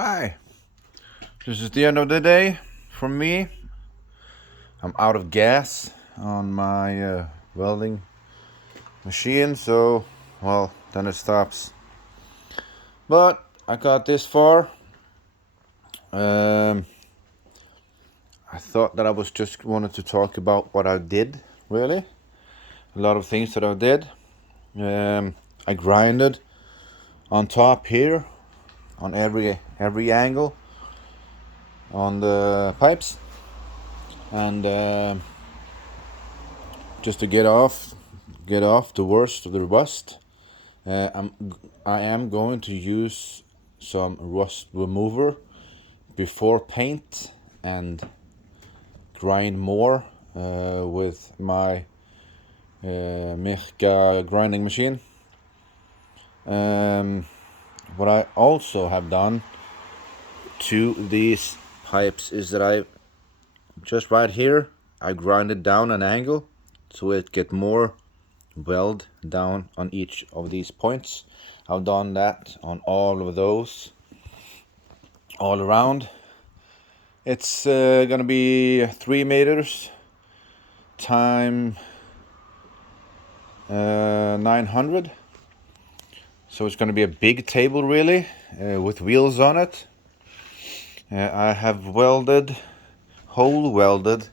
Hi, this is the end of the day for me. I'm out of gas on my welding machine, so well, then it stops. But I got this far. I thought that I was just wanted to talk about what I did, really. A lot of things that I did. I grinded on top here, on every angle on the pipes, and just to get off the worst of the rust. I am going to use some rust remover before paint and grind more with my Mirka grinding machine. What I also have done to these pipes is that I just right here I grinded down an angle so it get more weld down on each of these points. I've done that on all of those all around. It's gonna be 3 meters time 900, so it's gonna be a big table really, with wheels on it. I have hole welded.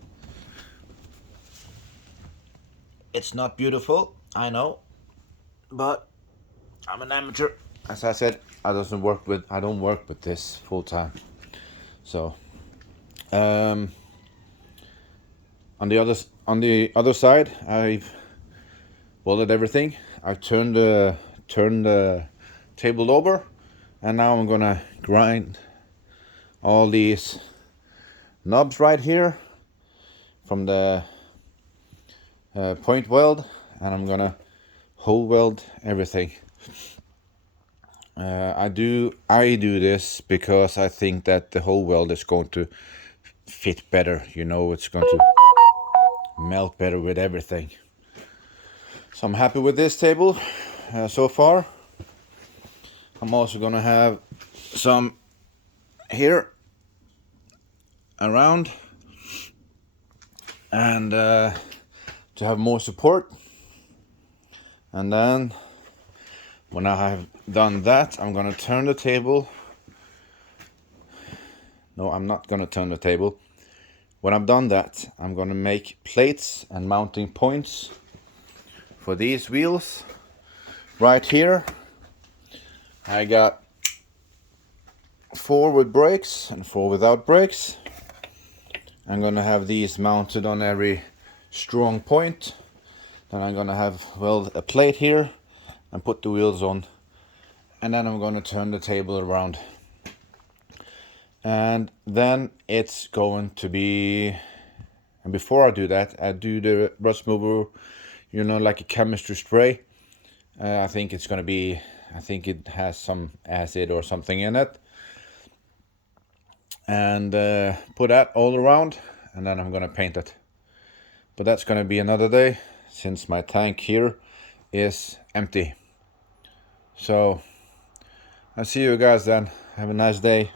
It's not beautiful, I know, but I'm an amateur. As I said, I don't work with this full time. So on the other side, I've welded everything. I turned the table over, and now I'm gonna grind all these knobs right here from the point weld, and I'm gonna hole weld everything. I do this because I think that the hole weld is going to fit better. It's going to melt better with everything. So I'm happy with this table so far. I'm also gonna have some here around, and to have more support. And then when I have done that, I'm gonna turn the table. No, I'm not gonna turn the table. When I've done that, I'm gonna make plates and mounting points for these wheels. Right here, I got 4 with brakes and 4 without brakes. I'm gonna have these mounted on every strong point. Then I'm gonna weld a plate here and put the wheels on, and then I'm gonna turn the table around. And then it's going to be, and before I do that, I do the rust remover, like a chemistry spray. I think it has some acid or something in it. And put that all around, and then I'm gonna paint it. But that's gonna be another day, since my tank here is empty. So I'll see you guys then. Have a nice day.